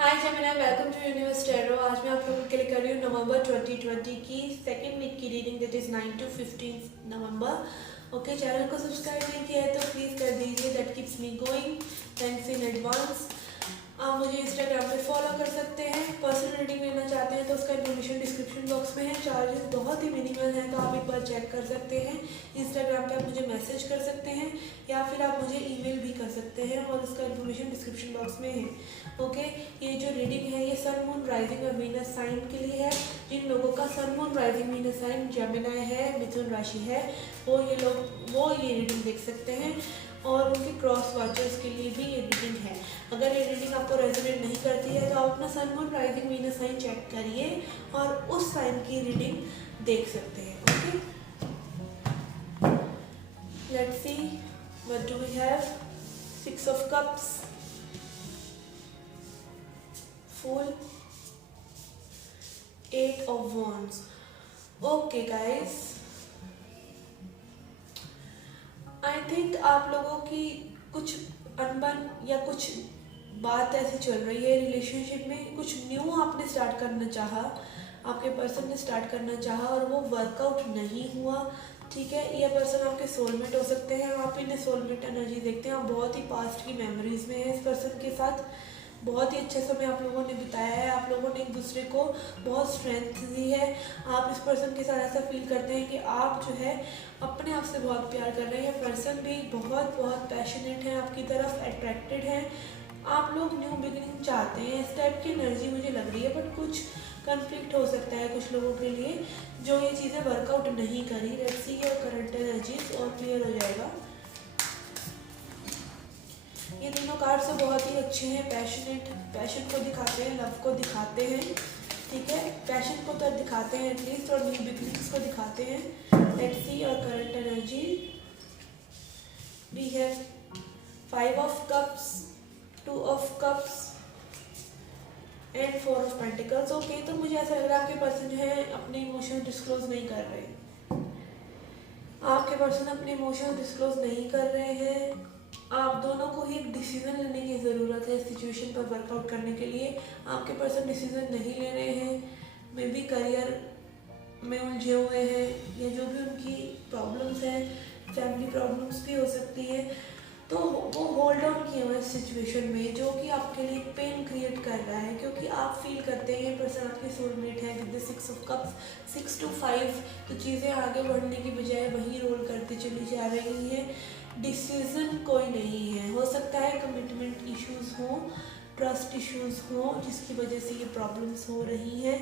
Hi Gemini, welcome to Universe Tarot. आज मैं आप लोगों के लिए कर रही हूँ नवंबर 2020 की सेकेंड वीक की reading, that is 9 to 15 November. Okay, channel को सब्सक्राइब नहीं किया है तो प्लीज़ कर दीजिए, that keeps me going. Thanks in advance. आप मुझे इंस्टाग्राम पे फॉलो कर सकते हैं। पर्सनल रीडिंग लेना चाहते हैं तो उसका इन्फॉर्मेशन डिस्क्रिप्शन बॉक्स में है। चार्जेस बहुत ही मिनिमल हैं, तो आप एक बार चेक कर सकते हैं। इंस्टाग्राम पे आप मुझे मैसेज कर सकते हैं या फिर आप मुझे ईमेल भी कर सकते हैं और उसका इन्फॉर्मेशन डिस्क्रिप्शन बॉक्स में है। ओके, ये जो रीडिंग है ये सन मून राइजिंग और वीनस साइन के लिए है। जिन लोगों का sun moon rising Venus sign Gemini है, मिथुन राशि है, वो ये रीडिंग देख सकते हैं। और उनके क्रॉस वॉचर्स के लिए भी ये रीडिंग है। अगर ये रीडिंग आपको रेजोनेट नहीं करती है तो आप अपना sun moon rising Venus sign check करिए और उस साइन की रीडिंग देख सकते हैं। Okay, let's see what do we have. 6 of cups, Fool, 8 of wands. Okay guys, I think आप लोगों की कुछ अनबन या कुछ बात ऐसी चल रही है रिलेशनशिप में। कुछ न्यू आपने स्टार्ट करना चाहा, आपके पर्सन ने स्टार्ट करना चाहा और वो वर्कआउट नहीं हुआ। ठीक है, ये पर्सन आपके सोलमेट हो सकते हैं। आप इन्हें सोलमेट एनर्जी देखते हैं। आप बहुत ही पास्ट की मेमोरीज में हैं इस पर्सन के साथ। बहुत ही अच्छा समय आप लोगों ने बिताया है। आप लोगों ने एक दूसरे को बहुत स्ट्रेंथ दी है। आप इस पर्सन के साथ ऐसा फील करते हैं कि आप जो है अपने आप से बहुत प्यार कर रहे हैं। पर्सन भी बहुत बहुत पैशनेट है, आपकी तरफ अट्रैक्टेड है। आप लोग न्यू बिगिनिंग चाहते हैं, इस टाइप की एनर्जी मुझे लग रही है। बट कुछ कन्फ्लिक्ट हो सकता है कुछ लोगों के लिए जो ये चीज़ें वर्कआउट नहीं करी। Let's see your current energies और क्लियर हो जाएगा। ये तीनों कार्ड्स तो बहुत ही अच्छे हैं। पैशन को दिखाते हैं, लव को दिखाते हैं। ठीक है, पैशन को तो दिखाते हैं एटलीस्ट, और न्यू बिगनिंग्स को दिखाते हैं। Let's see your current energy. We have 5 of cups, 2 of cups and 4 of pentacles। ओके, तो मुझे ऐसा लग रहा है आपके पर्सन जो है अपने इमोशन डिस्क्लोज नहीं कर रहे। आपके पर्सन अपने इमोशन डिस्क्लोज नहीं कर रहे हैं। आप दोनों को ही एक डिसीजन लेने की ज़रूरत है इस सिचुएशन पर वर्कआउट करने के लिए। आपके पर्सन डिसीजन नहीं ले रहे हैं, मे बी करियर में उलझे हुए हैं या जो भी उनकी प्रॉब्लम्स हैं, फैमिली प्रॉब्लम्स भी हो सकती है। तो वो होल्ड ऑन किए हुए इस सिचुएशन में जो कि आपके लिए पेन क्रिएट कर रहा है, क्योंकि आप फील करते हैं ये पर्सन आपके सोलमेट है। With the 6 of cups, 6 to 5, तो चीज़ें आगे बढ़ने की बजाय वही रोल करती चली जा रही हैं। डिसीजन कोई नहीं है। हो सकता है कमिटमेंट इश्यूज हो, ट्रस्ट इश्यूज हो, जिसकी वजह से ये प्रॉब्लम्स हो रही हैं।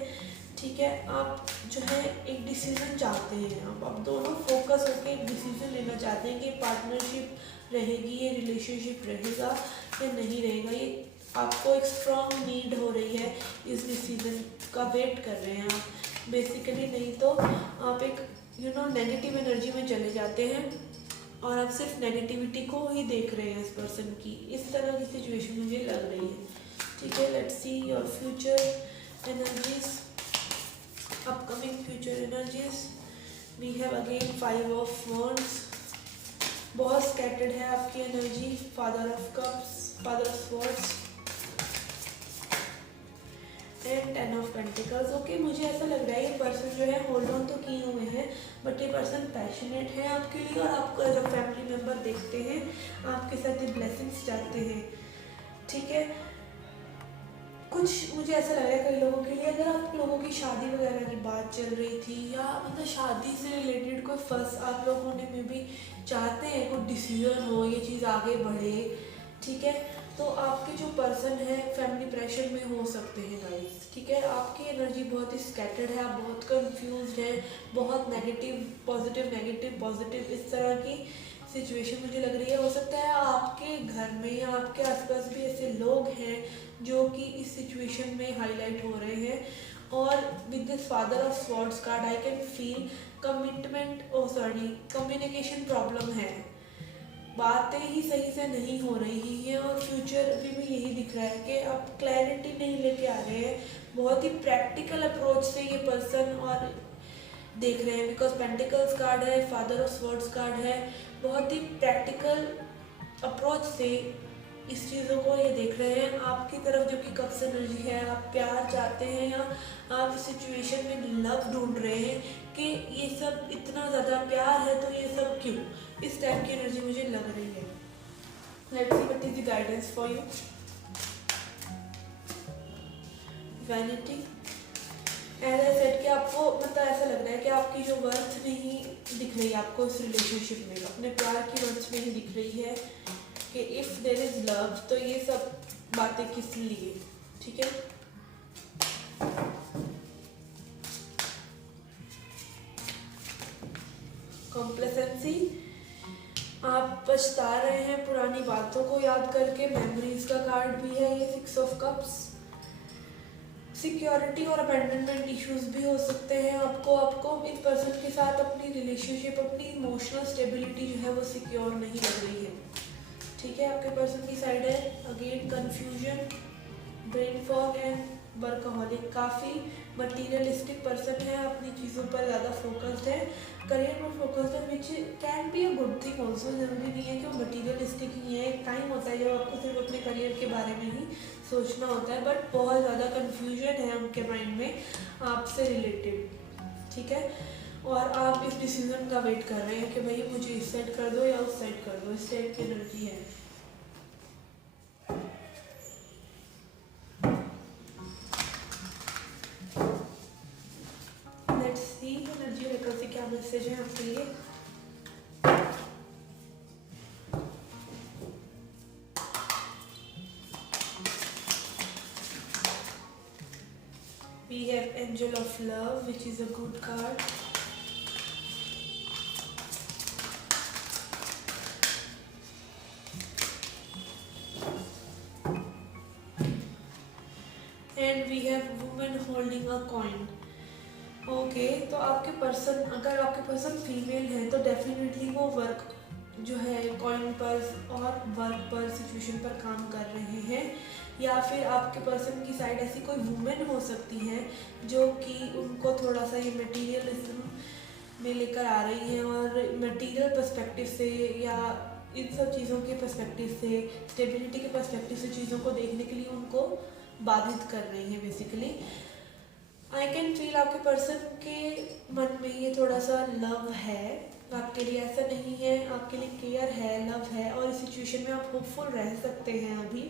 ठीक है, आप जो है एक डिसीजन चाहते हैं। आप दोनों फोकस होकर एक डिसीजन लेना चाहते हैं कि पार्टनरशिप रहेगी, ये रिलेशनशिप रहेगा या नहीं रहेगा। ये आपको एक स्ट्रॉन्ग नीड हो रही है, इस डिसीजन का वेट कर रहे हैं आप बेसिकली। नहीं तो आप एक नेगेटिव एनर्जी में चले जाते हैं और आप सिर्फ नेगेटिविटी को ही देख रहे हैं इस पर्सन की। इस तरह की सिचुएशन मुझे लग रही है। ठीक है, let's see your future energies, upcoming future energies. We have again 5 of wands। बहुत स्कैटर्ड है आपकी energy. Father of cups, father of swords and 10 of pentacles। Okay, मुझे ऐसा लग रहा है ये पर्सन जो है होल्ड ऑन तो किए हुए हैं, बट ये पर्सन पैशनेट है आपके लिए और आपको एज अ फैमिली मेम्बर देखते हैं। आपके साथ ये ब्लेसिंग्स चाहते हैं। ठीक है, कुछ मुझे ऐसा लग रहा है कई लोगों के लिए, अगर आप लोगों की शादी वगैरह की बात चल रही थी या मतलब शादी से रिलेटेड कोई फर्स्ट आप लोगों ने में भी चाहते हैं कोई डिसीजन हो, ये चीज़ आगे बढ़े। ठीक है, तो आपके जो पर्सन है फैमिली प्रेशर में हो सकते हैं गाइस। ठीक है, आपकी एनर्जी बहुत ही स्कैटर्ड है, आप बहुत कंफ्यूज्ड हैं, बहुत नेगेटिव पॉजिटिव इस तरह की सिचुएशन मुझे लग रही है। हो सकता है आपके घर में या आपके आसपास भी ऐसे लोग हैं जो कि इस सिचुएशन में हाईलाइट हो रहे हैं। और with this father of swords card I can feel communication problem है। बातें ही सही से नहीं हो रही हैं और फ्यूचर अभी भी यही दिख रहा है कि आप क्लैरिटी नहीं लेके आ रहे हैं। बहुत ही प्रैक्टिकल अप्रोच से ये पर्सन और देख रहे हैं, बिकॉज पेंटिकल्स कार्ड है, फादर ऑफ स्वॉर्ड्स कार्ड है। बहुत ही प्रैक्टिकल अप्रोच से इस चीज़ों को ये देख रहे हैं आपकी तरफ, जो कि कप्स एनर्जी है, आप प्यार चाहते हैं या आप इस सिचुएशन में लव ढूंढ रहे हैं कि ये सब इतना ज़्यादा प्यार है तो ये सब क्यों, इस टाइप की एनर्जी मुझे लग रही है। Let's see what is the guidance for you. Vanity, as I said कि आपको मतलब ऐसा लग रहा है कि आपकी जो वर्थ नहीं दिख रही है आपको इस रिलेशनशिप में, अपने प्यार की वर्थ नहीं दिख रही है कि इफ़ देयर इज लव तो ये सब बातें किस लिए, ठीक है। कॉम्प्लेसेंसी, आप पछता रहे हैं पुरानी बातों को याद करके, मेमोरीज का कार्ड भी है ये 6 ऑफ कप्स। सिक्योरिटी और अबैंडनमेंट इश्यूज भी हो सकते हैं आपको इस पर्सन के साथ अपनी रिलेशनशिप, अपनी इमोशनल स्टेबिलिटी जो है वो सिक्योर नहीं लग रही है, ठीक है। आपके पर्सन की साइड है again confusion, brain fog and workaholic, काफ़ी मटीरियलिस्टिक पर्सन है, अपनी चीज़ों पर ज़्यादा फोकस्ड है, करियर पर फोकस्ड है, which can be a good thing also. ज़रूरी नहीं है कि वो मटीरियलिस्टिक ही है, एक टाइम होता है जब आपको सिर्फ अपने करियर के बारे में ही सोचना होता है, बट बहुत ज़्यादा कन्फ्यूजन है उनके माइंड में आपसे रिलेटेड, ठीक है। और आप इस डिसीजन का वेट कर रहे हैं कि भाई मुझे इस साइड कर दो या उस साइड कर दो, इस टाइप की एनर्जी है। लेट्स सी एनर्जी लेकर से क्या मैसेज है आपके लिए। We have Angel of Love, which is a good card. And we have woman holding a coin. Okay, तो आपके पर्सन, अगर आपके पर्सन फीमेल है तो डेफिनेटली वो वर्क जो है कॉइन पर और वर्क पर, सिचुएशन पर काम कर रहे हैं, या फिर आपके पर्सन की साइड ऐसी कोई वुमेन हो सकती है जो कि उनको थोड़ा सा ये मटीरियलिज्म में लेकर आ रही है और मटीरियल पर्सपेक्टिव से या इन सब चीज़ों के पर्सपेक्टिव से, स्टेबिलिटी के पर्सपेक्टिव से चीज़ों को देखने के लिए उनको बाधित कर रही हैं बेसिकली। आई कैन फील आपके पर्सन के मन में ये थोड़ा सा लव है आपके लिए, ऐसा नहीं है, आपके लिए केयर है, लव है, और इस सिचुएशन में आप होपफुल रह सकते हैं। अभी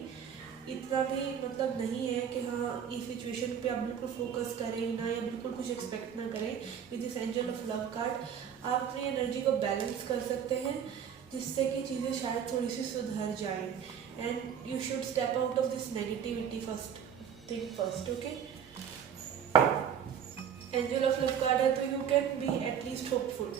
इतना भी मतलब नहीं है कि हाँ इस सिचुएशन पे आप बिल्कुल फोकस करें ना, या बिल्कुल कुछ एक्सपेक्ट ना करें। With this angel of love card आप अपनी एनर्जी को बैलेंस कर सकते हैं, जिससे कि चीज़ें शायद थोड़ी सी सुधर जाएं। And you should step out of this negativity first thing first, okay. Angel of love card है तो you can be at least hopeful.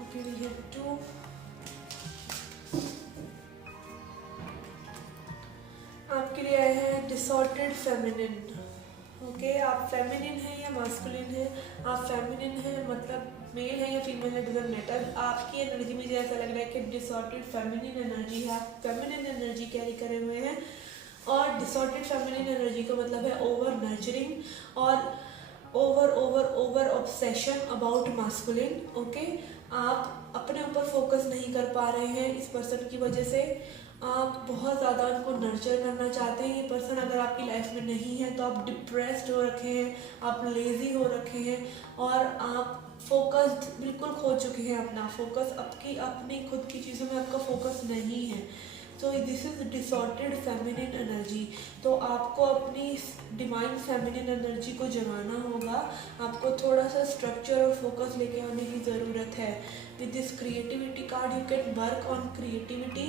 Okay, we have 2। आपके लिए आए हैं डिसऑर्डर्ड फेमिनिन। ओके, आप फेमिनिन हैं या मास्कुलिन हैं, आप फेमिनिन हैं मतलब मेल है या फीमेल है, डजंट मैटर। आपकी एनर्जी में ऐसा लग रहा है कि डिसऑर्डर्ड फेमिनिन एनर्जी है, आप फेमिनिन एनर्जी कैरी करे हुए हैं। और डिसऑर्डर्ड फेमिनिन एनर्जी का मतलब है ओवर नर्चरिंग और over obsession about masculine. Okay, आप अपने ऊपर फोकस नहीं कर पा रहे हैं इस पर्सन की वजह से, आप बहुत ज़्यादा उनको नर्चर करना चाहते हैं। ये पर्सन अगर आपकी लाइफ में नहीं है तो आप डिप्रेस्ड हो रखे हैं, आप लेज़ी हो रखे हैं और आप फोकस्ड बिल्कुल खो चुके हैं। अपना फोकस आपकी अपनी खुद की चीज़ों में आपका फोकस नहीं है। तो this is disordered feminine energy. तो आपको अपनी डिवाइन फेमिनिन एनर्जी को जगाना होगा, आपको थोड़ा सा स्ट्रक्चर और फोकस लेके आने की ज़रूरत है। With this creativity card you can work on creativity.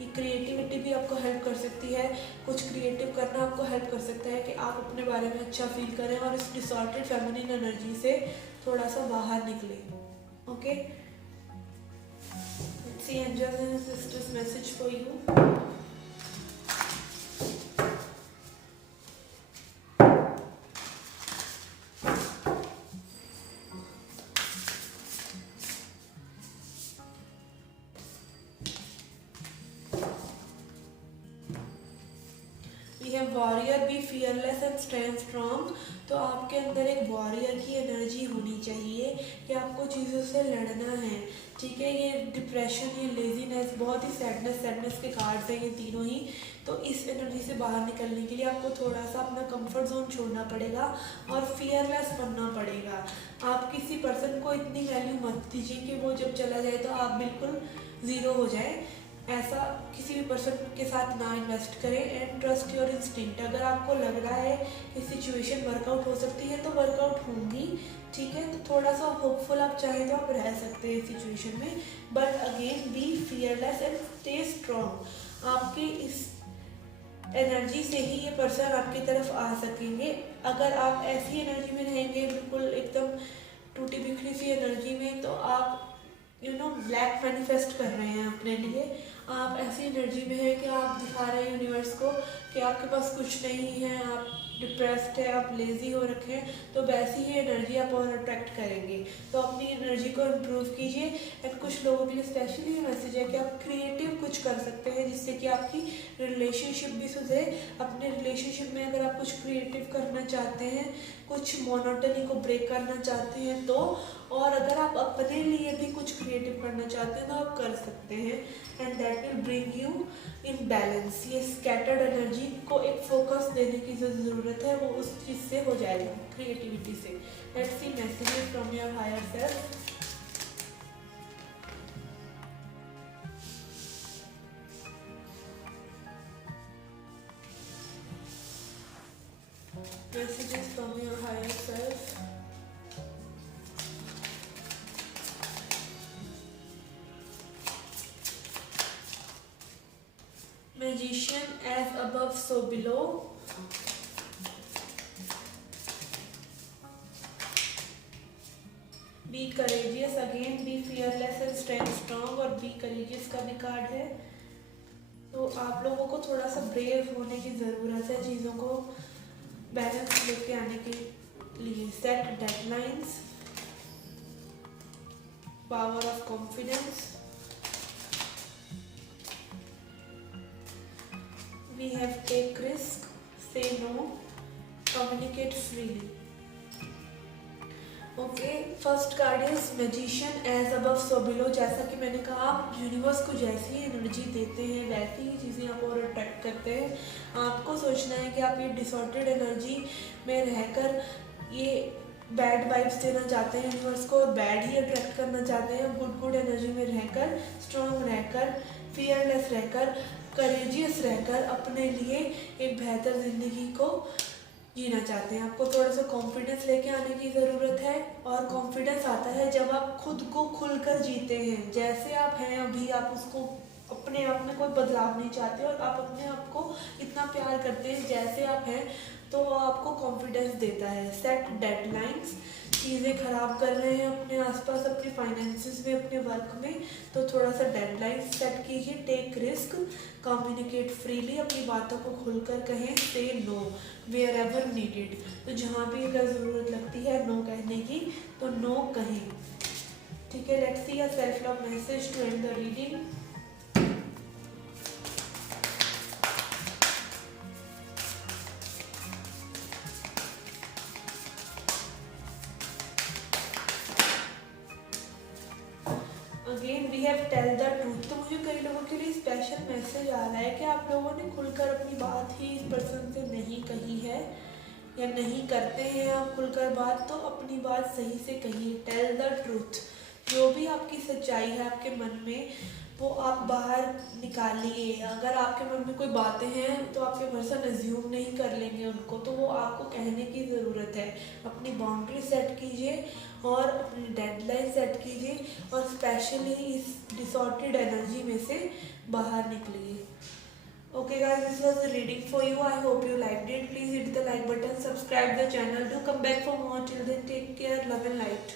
ये क्रिएटिविटी भी आपको हेल्प कर सकती है, कुछ क्रिएटिव करना आपको हेल्प कर सकता है कि आप अपने बारे में अच्छा फील करें और इस डिसऑर्डर्ड फेमिनिन एनर्जी से थोड़ा सा बाहर निकलें। Okay, see angels and sisters message for you. We warrior be fearless and stand strong. तो आपके अंदर एक वॉरियर की एनर्जी होनी चाहिए कि आपको चीज़ों से लड़ना है, ठीक है। ये डिप्रेशन, ये लेजीनेस, बहुत ही सैडनेस के कार्ड्स हैं ये तीनों ही। तो इस एनर्जी से बाहर निकलने के लिए आपको थोड़ा सा अपना कंफर्ट जोन छोड़ना पड़ेगा और फियरलेस बनना पड़ेगा। आप किसी पर्सन को इतनी वैल्यू मत दीजिए कि वो जब चला जाए तो आप बिल्कुल ज़ीरो हो जाए। ऐसा किसी भी पर्सन के साथ ना इन्वेस्ट करें। And trust your instinct. अगर आपको लग रहा है कि सिचुएशन वर्कआउट हो सकती है तो वर्कआउट होंगी, ठीक है। तो थोड़ा सा होपफुल आप चाहें तो आप रह सकते हैं इस सिचुएशन में, but again be fearless and stay strong. आपकी इस एनर्जी से ही ये पर्सन आपकी तरफ आ सकेंगे। अगर आप ऐसी एनर्जी में रहेंगे बिल्कुल एकदम टूटी बिखरी सी एनर्जी में, तो आप ब्लैक मैनिफेस्ट कर रहे हैं अपने लिए। आप ऐसी एनर्जी में है कि आप दिखा रहे हैं यूनिवर्स को कि आपके पास कुछ नहीं है, आप डिप्रेस्ड है, आप लेज़ी हो रखे हैं, तो वैसी ही एनर्जी आप और अट्रैक्ट करेंगे। तो अपनी एनर्जी को इम्प्रूव कीजिए। एंड कुछ लोगों के लिए स्पेशली ये मैसेज है कि आप क्रिएटिव कुछ कर सकते हैं जिससे कि आपकी रिलेशनशिप भी सुधरे। अपने रिलेशनशिप में अगर आप कुछ क्रिएटिव करना चाहते हैं, कुछ मोनोटनी को ब्रेक करना चाहते हैं तो, और अगर आप अपने लिए भी कुछ क्रिएटिव करना चाहते हैं तो आप कर सकते हैं। And that will bring you in balance. ये स्कैटर्ड एनर्जी को एक फोकस देने की जो ज़रूरत है वो उस चीज़ से हो जाएगा, क्रिएटिविटी से। Let's see messages from your higher self. Messages from your higher self. Magician, as above so below. Be courageous, again be fearless and stand strong, और be courageous का भी कार्ड है। तो आप लोगों को थोड़ा सा ब्रेव होने की ज़रूरत है चीज़ों को बैलेंस लेके आने के लिए। Set deadlines, power of confidence, we have take risk, say no, communicate freely. Okay, first card is magician, as above so below. जैसा कि मैंने कहा, आप यूनिवर्स को जैसी एनर्जी देते हैं वैसी ही चीज़ें आप और अट्रैक्ट करते हैं। आपको सोचना है कि आप ये डिसऑर्डर्ड एनर्जी में रहकर ये बैड वाइब्स देना चाहते हैं यूनिवर्स को और बैड ही अट्रैक्ट करना चाहते हैं। गुड एनर्जी में रहकर, स्ट्रॉन्ग रहकर, फियरलेस रहकर, करेजियस रहकर अपने लिए एक बेहतर ज़िंदगी को जीना चाहते हैं। आपको थोड़ा सा कॉन्फिडेंस लेके आने की ज़रूरत है, और कॉन्फिडेंस आता है जब आप खुद को खुलकर जीते हैं। जैसे आप हैं अभी, आप उसको अपने आप में कोई बदलाव नहीं चाहते और आप अपने आप को इतना प्यार करते हैं जैसे आप हैं, तो वो आपको कॉन्फिडेंस देता है। सेट डेडलाइंस, चीज़ें ख़राब कर रहे हैं अपने आसपास, अपने फाइनेंसिस में, अपने वर्क में, तो थोड़ा सा डेडलाइन सेट कीजिए। टेक रिस्क, कम्युनिकेट फ्रीली, अपनी बातों को खुलकर कहें। से नो वेयर एवर नीडेड, तो जहाँ भी अगर ज़रूरत लगती है नो कहने की तो नो कहें, ठीक है। Let's see a self love message to end the reading. Again we have tell the truth. तो मुझे कई लोगों के लिए स्पेशल मैसेज आ रहा है कि आप लोगों ने खुलकर अपनी बात ही इस पर्सन से नहीं कही है या नहीं करते हैं आप खुलकर बात, तो अपनी बात सही से कहिए। टेल द ट्रूथ, जो भी आपकी सच्चाई है आपके मन में वो आप बाहर निकालिए। अगर आपके मन में कोई बातें हैं तो आपके पर्सन अज्यूम नहीं कर लेंगे उनको, तो वो आपको कहने की ज़रूरत है। अपनी बाउंड्री सेट कीजिए और अपनी डेडलाइन सेट कीजिए और स्पेशली इस डिसऑर्डर्ड एनर्जी में से बाहर निकलिए। Okay guys, this was the reading for you. I hope you liked it. Please hit the like button, subscribe the channel, do come back for more. Till then, take care, love and light.